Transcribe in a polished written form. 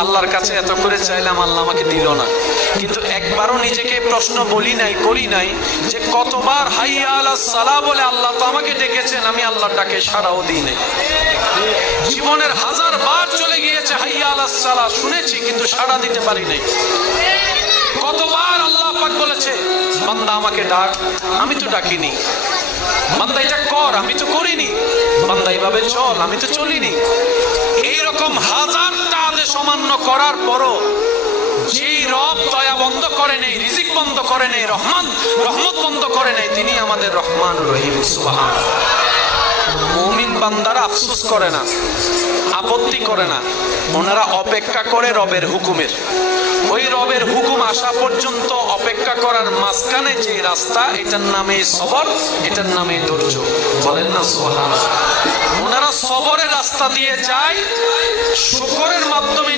আল্লাহর কাছে এত করে চাইলাম, আল্লাহ আমাকে দিল না। কিন্তু একবারও নিজেকে প্রশ্ন বলি নাই, করি নাই যে কতবার হাইয়া আলাস সালাহ বলে আল্লাহ তো আমাকে ডেকেছেন, আমি আল্লাহর ডাকে সাড়াও দিই নাই। জীবনের 1000 বার চলে গিয়েছে হাইয়া আলাস সালাহ শুনেছি, কিন্তু সাড়া দিতে পারি নাই। কতবার আল্লাহ পাক বলেছে বান্দা আমাকে ডাক, আমি তো ডাকিনি। বান্দা এটা কর, আমি তো করিনি। বান্দা এইভাবে চল, আমি তো চলিনি। এইরকম 1000টা আদেশ অমান্য করার পরও যেই রব দয়া বন্ধ করে নেই, রিজিক বন্ধ করে নেই, রহমত বন্ধ করে নেই, তিনি আমাদের রহমান রহিম। সুবহানাল্লাহ। মুমিন বান্দারা আফসোস করে না, আপত্তি করে না, ওনারা অপেক্ষা করে রবের হুকুমের। ওই রবের হুকুম আসা পর্যন্ত অপেক্ষা করার মাঝখানে যে রাস্তা, এটার নামে সবর, এটার নামে ধৈর্য। বলেন না সুবহানাল্লাহ। ওনারা সবরের রাস্তা দিয়ে যায়, শুকরের মাধ্যমে